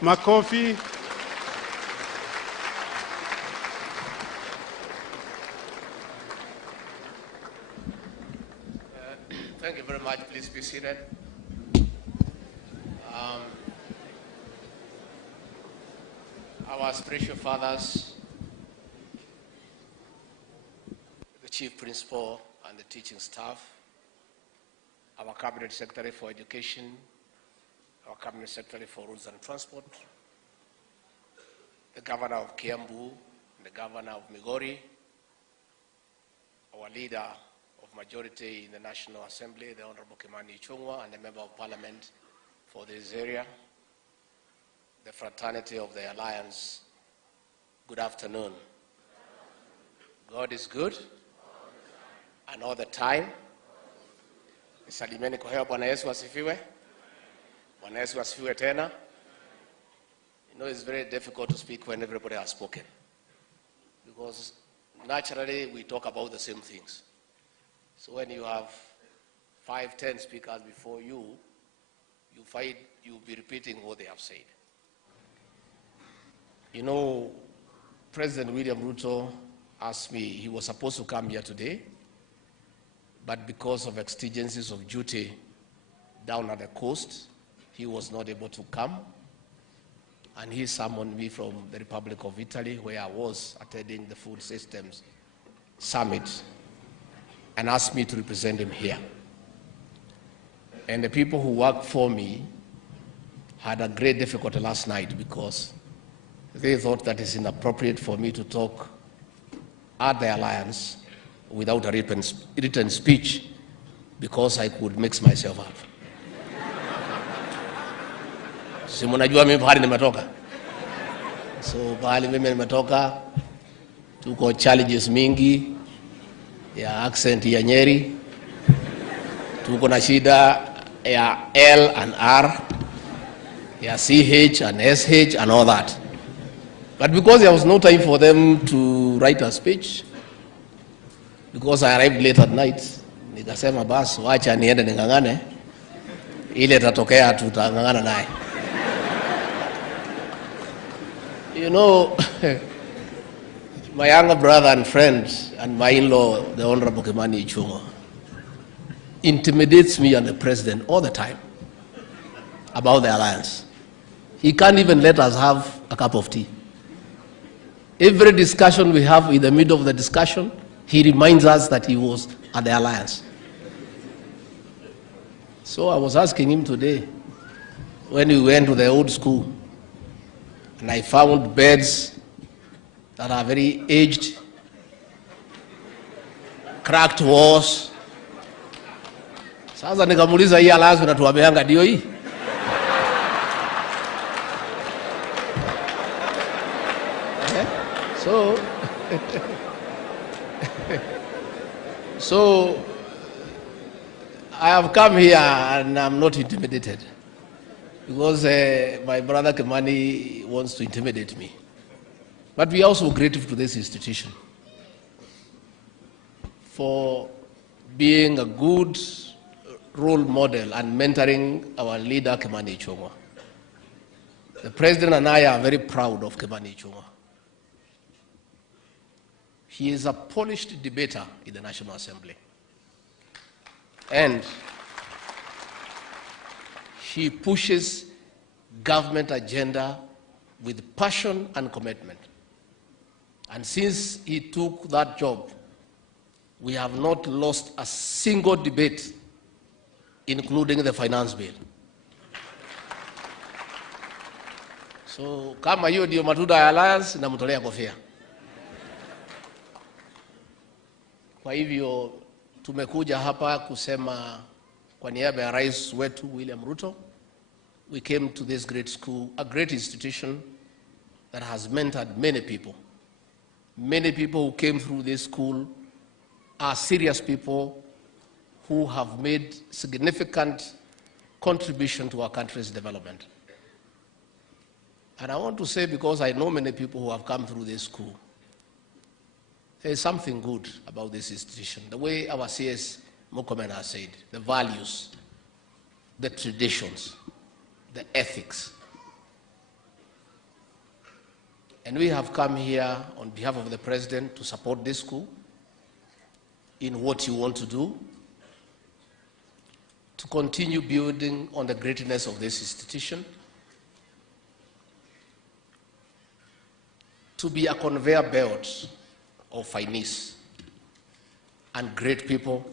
Makofi. Thank you very much. Please be seated. Our spiritual fathers, the chief principal and the teaching staff, our cabinet secretary for education, our cabinet secretary for roads and transport, the governor of Kiambu, the governor of Migori, our leader of majority in the National Assembly, the Honorable Kimani Ichung'wah, and the member of parliament for this area, the fraternity of the Alliance, good afternoon. God is good, and all the time. Salimieni kwa hewa. Bwana Yesu asifiwe. Bwana Yesu asifiwe tena. You know, it's very difficult to speak when everybody has spoken, because naturally we talk about the same things. So when you have 5, 10 speakers before you, you find you'll be repeating what they have said. You know, President William Ruto asked me, he was supposed to come here today, but because of exigencies of duty down at the coast, he was not able to come. And he summoned me from the Republic of Italy, where I was attending the Food Systems Summit, and asked me to represent him here. And the people who work for me had a great difficulty last night because they thought that it's inappropriate for me to talk at the Alliance without a written speech, because I could mix myself up. Si mnajua mimi pahali nimetoka. So pahali mimi nimetoka, tuko challenges mingi ya accent ya Nyeri, tuko na shida ya L and R, ya CH and SH and all that. But because there was no time for them to write a speech, because I arrived late at night, nikasema basi wacha niende ningangane, ile tatokea tutangangana naye. You know, my younger brother and friend and my in-law, the Honorable Kimani Ichung'wah, intimidates me and the president all the time about the Alliance. He can't even let us have a cup of tea. Every discussion we have, in the middle of the discussion, he reminds us that he was at the Alliance. So I was asking him today, when we went to the old school, and I found beds that are very aged, cracked walls. Sasa nikamuuliza, hii Alliance unatuambianga ndio hii? So I have come here and I'm not intimidated, because my brother Kimani wants to intimidate me. But we are also grateful to this institution for being a good role model and mentoring our leader Kimani Ichung'wah. The president and I are very proud of Kimani Ichung'wah. He is a polished debater in the National Assembly. And he pushes government agenda with passion and commitment. And since he took that job, we have not lost a single debate, including the finance bill. So kama hiyo ndio matunda ya Alliance, namtolea kofia. Kwa hivyo tumekuja hapa kusema kwa niaba ya rais wetu William Ruto, we came to this great school, a great institution that has mentored many people. Many people who came through this school are serious people who have made significant contribution to our country's development. And I want to say, because I know many people who have come through this school, there is something good about this institution. The way our CS Murkomen has said, the values, the traditions, the ethics. And we have come here on behalf of the President to support this school in what you want to do, to continue building on the greatness of this institution, to be a conveyor belt of finesse and great people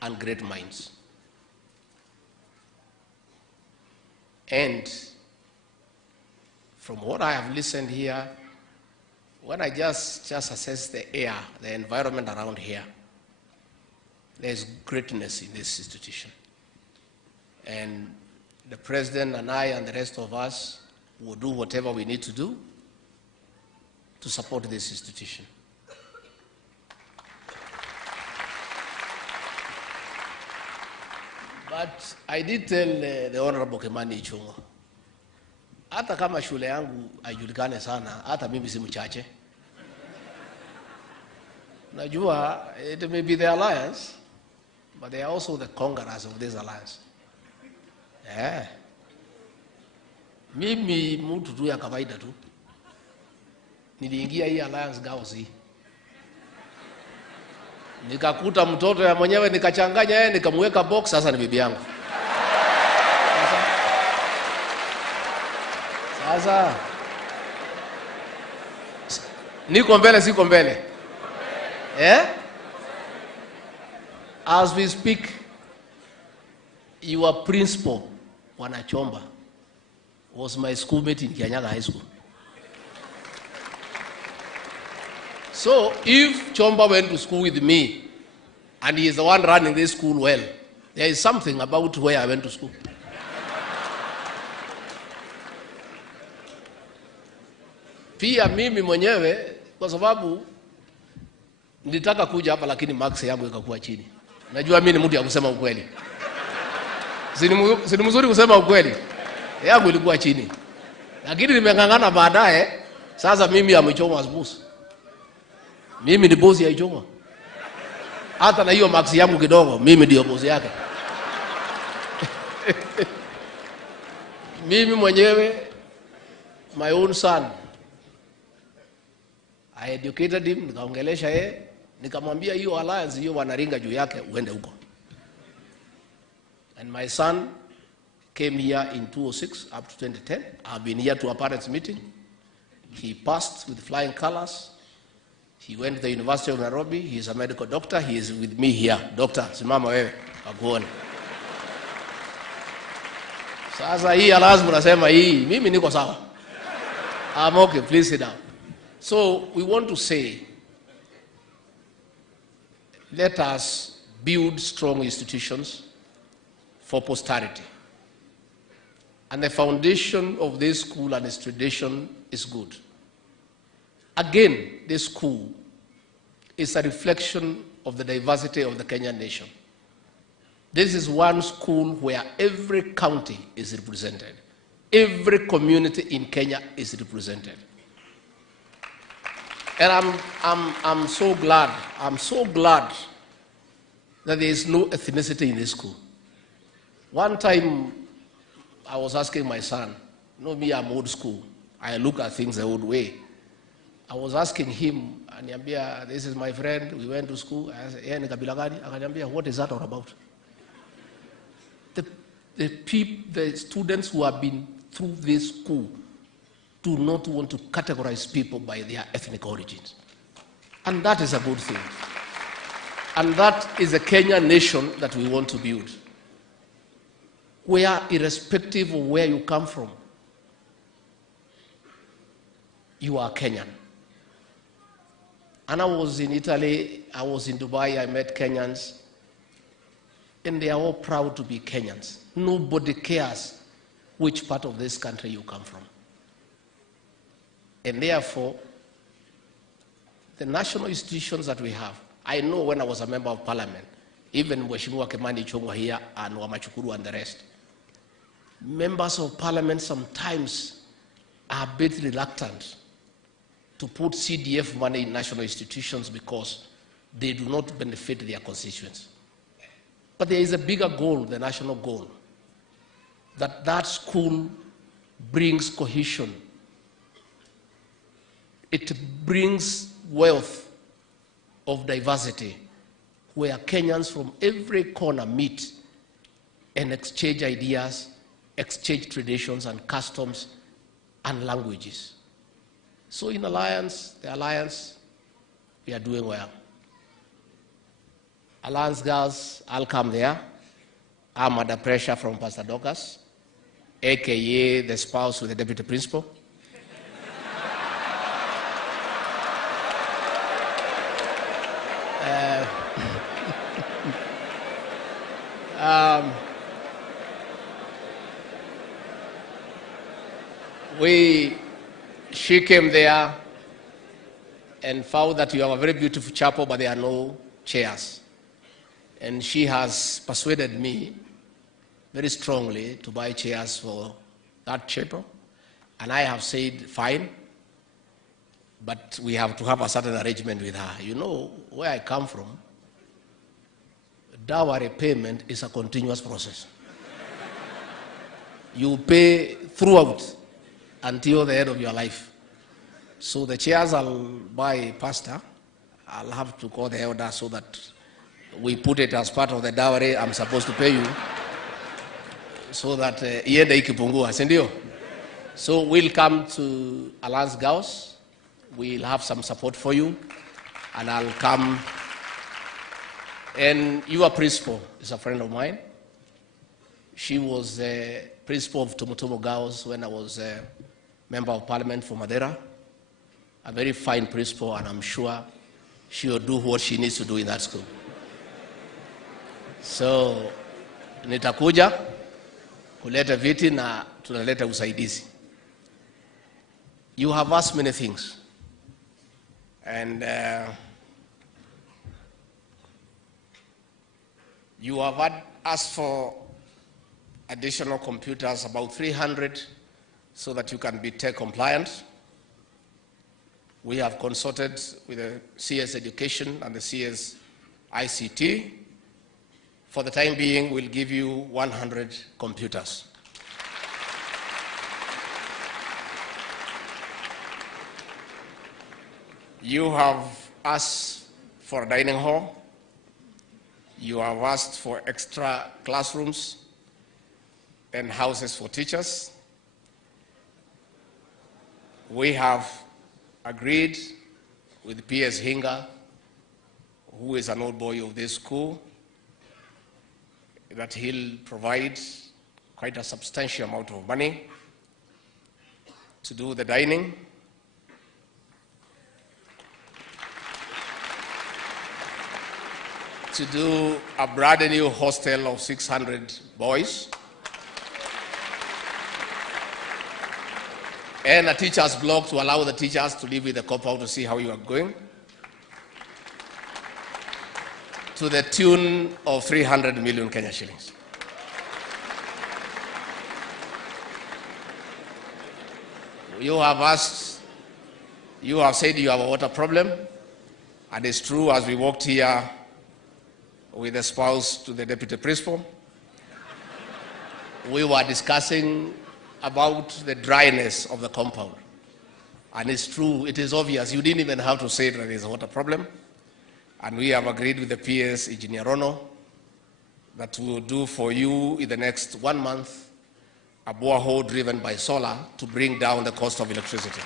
and great minds. And from what I have listened here, when I just assess the air, the environment around here, there's greatness in this institution. And the President and I and the rest of us will do whatever we need to do to support this institution. But I did tell the Honorable Kimani Ichung'wa, hata kama shule yangu haijulikane sana, hata mimi si mchache. Najua, it may be the alliance, but they are also the conquerors of this alliance. Yeah. Mimi mtu tu ya kawaida tu. Niliingia hii alliance girls hii. Nikakuta mtoto ya mwenyewe nikachanganya yeye nikamweka box, sasa ni bibi yangu. Sasa niko mbele siko mbele. As we speak, your principal, Wanachomba, was my schoolmate in Kianyaga High School. So if Chomba went to school with me, and he is the one running this school well, there is something about where I went to school. Pia mimi mwenyewe, kwa sababu nilitaka kuja hapa lakini marks yangu ikakuwa chini. Najua mimi ni mtu ya kusema ukweli. Si ni mzuri kusema ukweli. Yangu ilikuwa chini. Lakini nimengangana baadaye, sasa mimi amechoma boss. Mimi ni boss ya Ichung'wa. Hata na hiyo marks yangu kidogo, mimi ndio boss yake. Mimi mwenyewe, my own son, I educated him, nikaongelesha yeye, nikamwambia hiyo alliance hiyo wanaringa juu yake uende huko. And my son came here in 2006 up to 2010. I've been here to a parents meeting. He passed with flying colors. He went to the University of Nairobi. He is a medical doctor. He is with me here. Doctor, simama wewe, akuone. Sasa hii alazima nasema hii, mimi niko sawa. I'm okay, please sit down. So we want to say, let us build strong institutions for posterity. And the foundation of this school and its tradition is good. Again, this school is a reflection of the diversity of the Kenyan nation. This is one school where every county is represented. Every community in Kenya is represented. And I'm so glad that there is no ethnicity in this school. One time, I was asking my son, you know me, I'm old school. I look at things the old way. I was asking him, Anyambia, this is my friend, we went to school. I said, yeah, Nikabila gani? Akaniambia, what is that all about? The students who have been through this school do not want to categorize people by their ethnic origins. And that is a good thing. And that is a Kenyan nation that we want to build, where irrespective of where you come from, you are Kenyan. And I was in Italy, I was in Dubai, I met Kenyans, and they are all proud to be Kenyans. Nobody cares which part of this country you come from. And therefore, the national institutions that we have, I know when I was a member of parliament, even Mheshimiwa Kimani Ichung'wa here and Wamachukuru and the rest, members of parliament sometimes are a bit reluctant to put CDF money in national institutions because they do not benefit their constituents. But there is a bigger goal, the national goal, that school brings cohesion It brings wealth of diversity where Kenyans from every corner meet and exchange ideas, exchange traditions and customs and languages. So in the alliance, we are doing well. Alliance girls, I'll come there. I'm under pressure from Pastor Dorcas, AKA the spouse with the deputy principal. She came there and found that you have a very beautiful chapel, but there are no chairs. And she has persuaded me very strongly to buy chairs for that chapel. And I have said, fine, but we have to have a certain arrangement with her. You know, where I come from, dowry payment is a continuous process. You pay throughout until the end of your life. So the chairs I'll buy, Pastor, I'll have to call the elder so that we put it as part of the dowry I'm supposed to pay you, so that iende ikipungua, si ndio? So we'll come to Alliance Girls. We'll have some support for you, and I'll come. And your principal is a friend of mine. She was the principal of Tumutumu Girls when I was a member of parliament for Madeira. A very fine principal, and I'm sure she will do what she needs to do in that school. So, nitakuja kuleta viti na tunaleta usaidizi. You have asked many things, and you have asked for additional computers, about 300, so that you can be tech compliant. We have consulted with the CS Education and the CS ICT. For the time being, we'll give you 100 computers. You have asked for a dining hall. You have asked for extra classrooms and houses for teachers. We have agreed with PS Hinga, who is an old boy of this school, that he'll provide quite a substantial amount of money to do the dining. To do a brand new hostel of 600 boys. And a teacher's block to allow the teachers to live with the compound to see how you are going. To the tune of 300 million Kenya shillings. You have asked, you have said you have a water problem, and it's true. As we walked here with the spouse to the deputy principal, we were discussing about the dryness of the compound. And it's true, it is obvious. You didn't even have to say that there's a water problem. And we have agreed with the PS, Engineer Rono, that we will do for you in the next 1 month a borehole driven by solar to bring down the cost of electricity.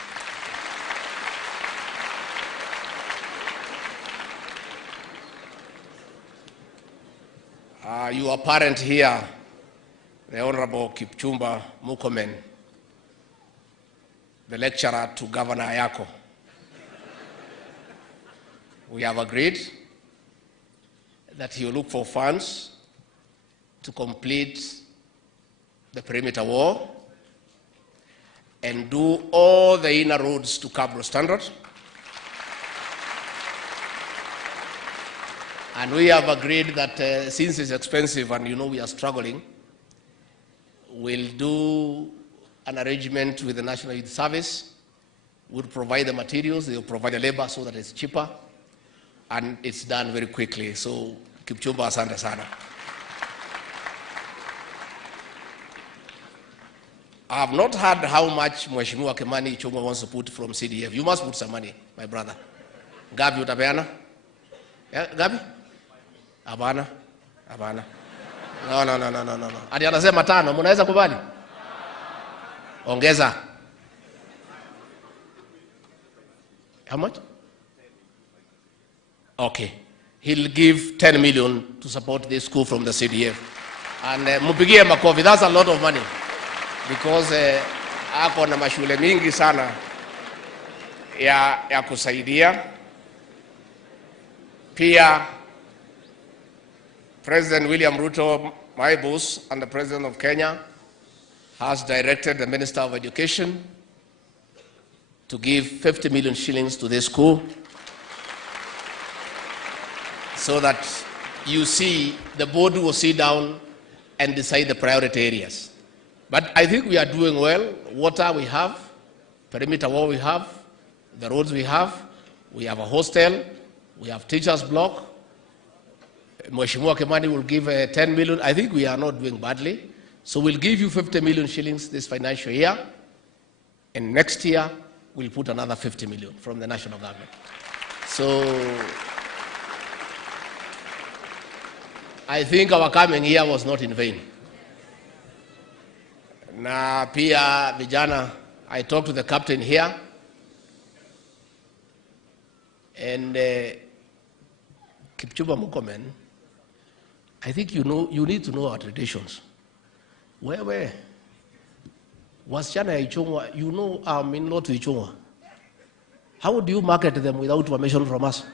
Your parent here, the Honorable Kipchumba Murkomen, the lecturer to Governor Ayako, we have agreed that he will look for funds to complete the perimeter wall and do all the inner roads to Cabro standard. And we have agreed that since it's expensive and you know we are struggling, we'll do an arrangement with the National Youth Service. We'll provide the materials, they'll provide the labor so that it's cheaper. And it's done very quickly. So, Kipchumba, asante sana. I have not heard how much Mheshimiwa Kimani Ichung'wa wants to put from CDF. You must put some money, my brother. Gabi utapeana? Gabi? Abana? Abana. No. Ati anasema 5, mnaweza kubali? Ongeza. How much? Okay. He'll give 10 million to support this school from the CDF. And mupigie makofi, that's a lot of money. Because ako na mashule mingi sana ya kusaidia. Pia President William Ruto, my boss, and the President of Kenya has directed the Minister of Education to give 50 million shillings to this school so that you see the board will sit down and decide the priority areas. But I think we are doing well. Water we have, perimeter wall we have, the roads we have a hostel, we have teachers block. Mheshimiwa Kimani will give 10 million. I think we are not doing badly. So we'll give you 50 million shillings this financial year. And next year, we'll put another 50 million from the national government. So I think our coming here was not in vain. Na pia vijana, I talked to the captain here. And Kipchumba Murkomen, I think you need to know our traditions. Where? Wasichana ya Ichung'wa, you know I'm in law to Ichung'wa. How do you market them without permission from us?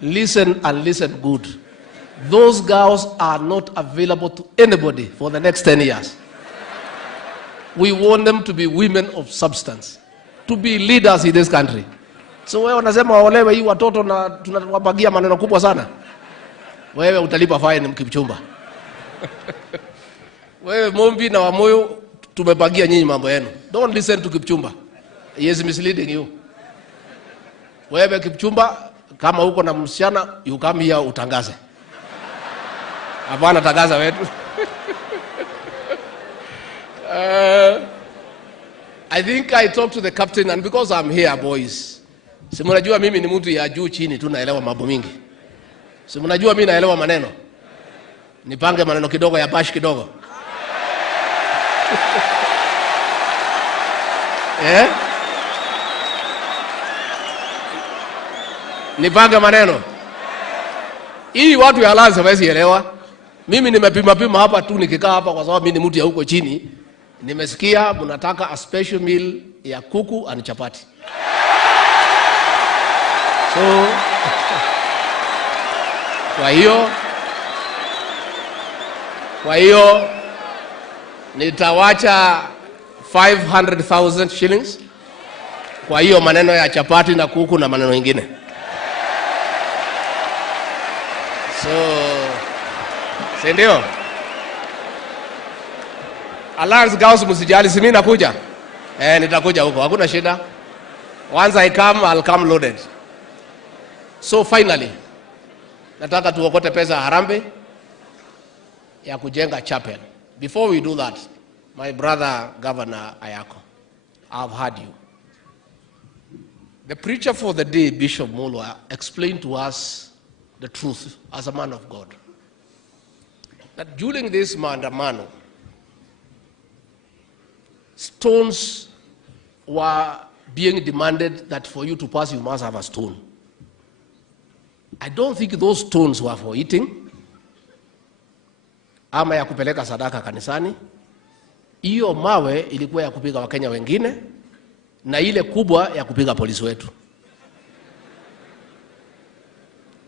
Listen and listen good. Those girls are not available to anybody for the next 10 years. We want them to be women of substance, to be leaders in this country. So wewe unasema waolewe hii watoto na tunawapagia maneno kubwa sana. Wewe utalipa fine Kipchumba. Wewe Mombi na Wamoyo tumepagia nyinyi mambo yenu. Don't listen to Kipchumba. He is misleading you. Wewe Kipchumba, kama uko na msichana, you come here utangaze. Hapana tangaza wetu. I think I talked to the captain, and because I'm here, boys, si mnajua mimi ni mtu ya juu chini tu naelewa mambo mingi. Si mnajua mimi naelewa maneno. Nipange maneno kidogo ya bash kidogo. Nipange maneno. Hii watu ya Alliance hawezi elewa. Mimi nimepima hapa tu nikikaa hapa kwa sababu mimi ni mtu ya huko chini. Nimesikia mnataka a special meal ya kuku and chapati. So kwa hiyo nitawacha 500,000 shillings kwa hiyo maneno ya chapati na kuku na maneno mengine. So ndio Alliance Girls msijali, si mimi nakuja. Nitakuja huko, hakuna shida. Once I come, I'll come loaded. So finally, nataka tuokote pesa harambe ya kujenga chapel. Before we do that, my brother Governor Ayako, I've heard you. The preacher for the day, Bishop Mulwa, explained to us the truth as a man of God. That during this Maandamano, stones were being demanded that for you to pass, you must have a stone. I don't think those stones were for eating, ama ya kupeleka sadaka kanisani. Hiyo mawe ilikuwa ya kupiga Wakenya wengine, na ile kubwa ya kupiga polisi wetu.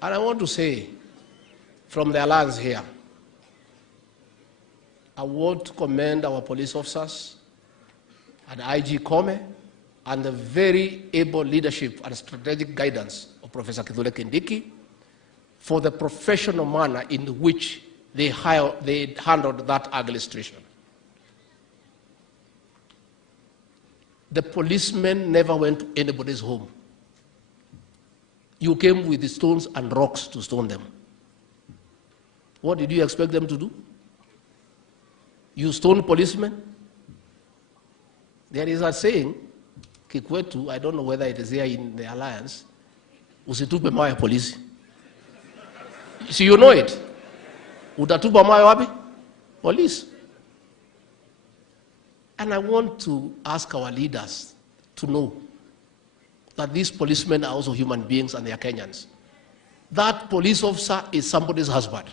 And I want to say, from the Alliance here, I want to commend our police officers and IG Kome and the very able leadership and strategic guidance of Professor Kithure Kindiki for the professional manner in which they handled that ugly situation. The policemen never went to anybody's home. You came with the stones and rocks to stone them. What did you expect them to do? You stone policemen? There is a saying, Kikwetu, I don't know whether it is here in the alliance, usitupe mawe polisi. So you know it. Utatupa mawe wapi? Police. And I want to ask our leaders to know that these policemen are also human beings and they are Kenyans. That police officer is somebody's husband.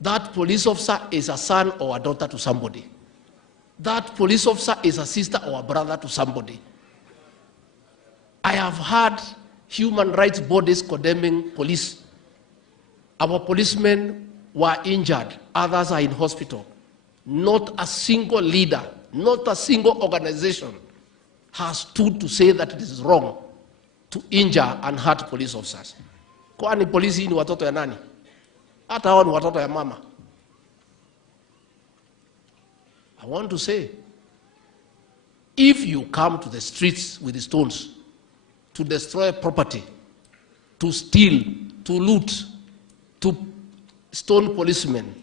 That police officer is a son or a daughter to somebody. That police officer is a sister or a brother to somebody. I have heard human rights bodies condemning police. Our policemen were injured, others are in hospital. Not a single leader, not a single organization has stood to say that it is wrong to injure and hurt police officers. Kwani polisi ni watoto ya nani? Hata hao ni watoto ya mama. I want to say, if you come to the streets with the stones to destroy property, to steal, to loot, to stone policemen,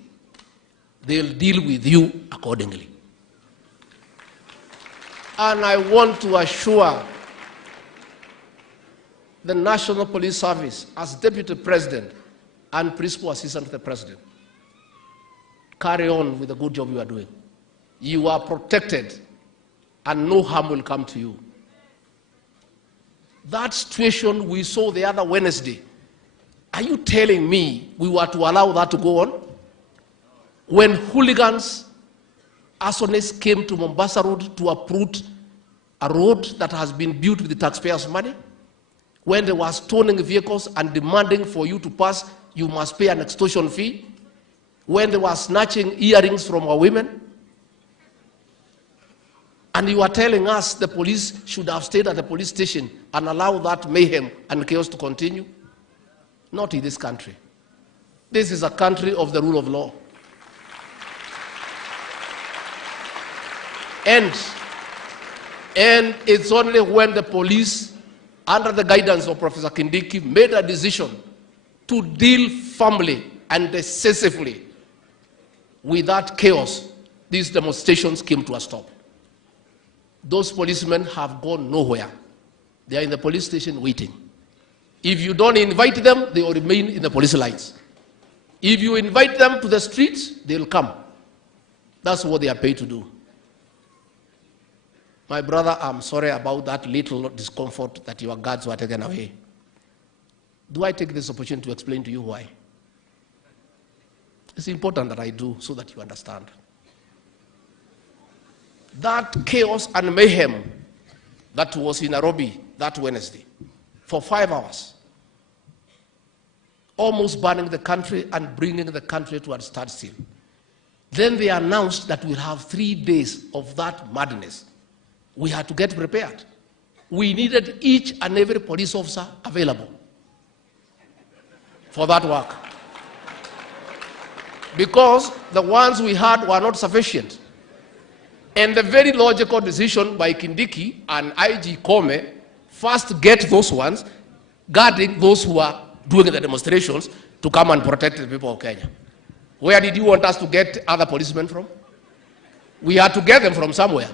they'll deal with you accordingly. And I want to assure the National Police Service, as Deputy President and Principal Assistant to the President, carry on with the good job you are doing. You are protected and no harm will come to you. That situation we saw the other Wednesday, are you telling me we were to allow that to go on? When hooligans, arsonists came to Mombasa Road to uproot a road that has been built with the taxpayers' money, when they were stoning vehicles and demanding for you to pass, you must pay an extortion fee, when they were snatching earrings from our women, and you are telling us the police should have stayed at the police station and allow that mayhem and chaos to continue? Not in this country. This is a country of the rule of law. And it's only when the police, under the guidance of Professor Kindiki, made a decision to deal firmly and decisively with that chaos, these demonstrations came to a stop. Those policemen have gone nowhere. They are in the police station waiting. If you don't invite them, they will remain in the police lines. If you invite them to the streets, they will come. That's what they are paid to do. My brother, I'm sorry about that little discomfort that your guards were taken away. Do I take this opportunity to explain to you why? It's important that I do so that you understand. That chaos and mayhem that was in Nairobi that Wednesday for 5 hours, almost burning the country and bringing the country to a standstill. Then they announced that we'll have 3 days of that madness. We had to get prepared. We needed each and every police officer available for that work, because the ones we had were not sufficient. And the very logical decision by Kindiki and IG Kome, first get those ones guarding those who are doing the demonstrations to come and protect the people of Kenya. Where did you want us to get other policemen from? We had to get them from somewhere.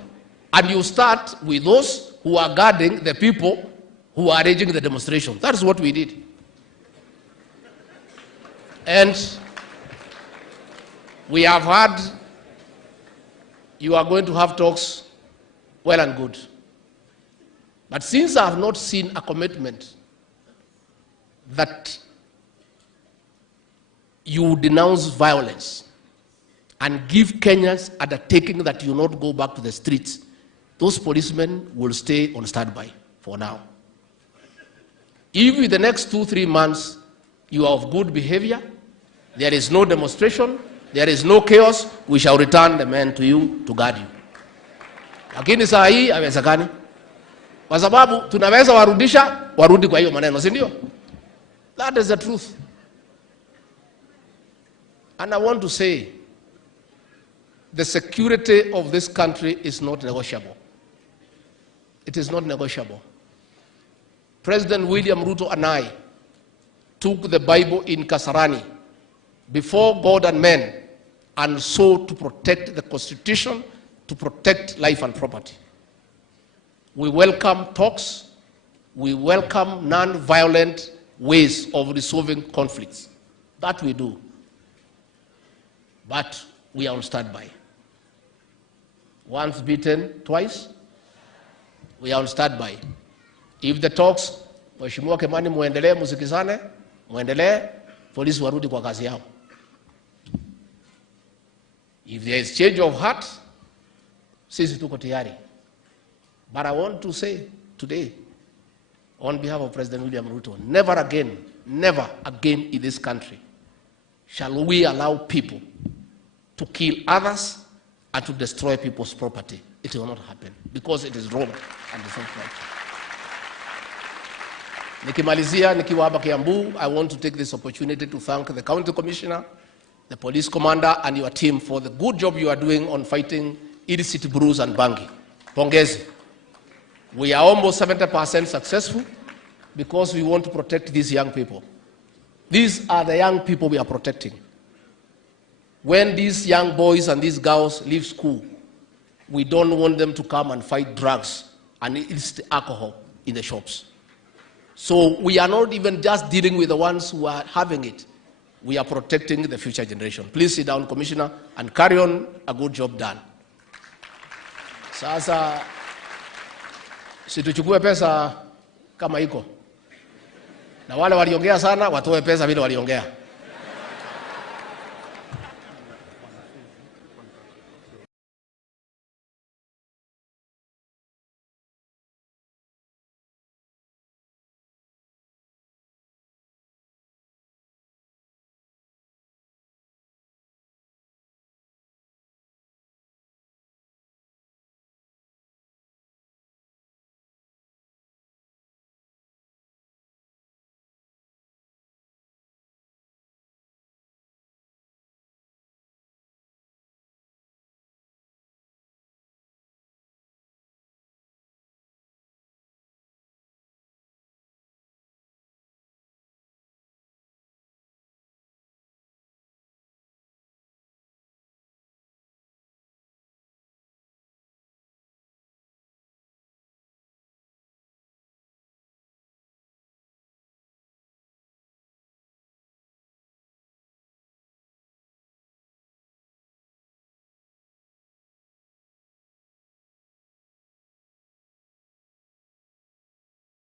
And you start with those who are guarding the people who are arranging the demonstration. That is what we did. And we have had, you are going to have talks, well and good. But since I have not seen a commitment that you denounce violence and give Kenyans undertaking that you not go back to the streets, those policemen will stay on standby for now. If in the next 2-3 months you are of good behavior, there is no demonstration, there is no chaos, we shall return the men to you to guard you. Lakini saa hii haiwezekani, kwa sababu tunaweza warudisha warudi kwa hiyo maneno, si ndio? That is the truth. And I want to say, the security of this country is not negotiable. It is not negotiable. President William Ruto and I took the Bible in Kasarani before God and men and so to protect the Constitution, to protect life and property. We welcome talks. We welcome non-violent ways of resolving conflicts. That we do. But we are on standby. Once beaten, twice, we are on standby. If the talks, Mheshimiwa Kimani, muendelee, musikizane, muendelee, polisi warudi kwa kazi yao. If there is change of heart, sisi tuko tayari. But I want to say today, on behalf of President William Ruto, never again in this country shall we allow people to kill others and to destroy people's property. It will not happen because it is wrong and it's not right. Nikimalizia, nikiwa hapa Kiambu, I want to take this opportunity to thank the county commissioner, the police commander, and your team for the good job you are doing on fighting illicit brews and bangi. Pongezi. We are almost 70% successful because we want to protect these young people. These are the young people we are protecting. When these young boys and these girls leave school, we don't want them to come and fight drugs and illicit alcohol in the shops. So we are not even just dealing with the ones who are having it. We are protecting the future generation. Please sit down, Commissioner, and carry on a good job done. Sasa situchukue pesa kama iko. Na wale waliongea sana watoe pesa vile waliongea.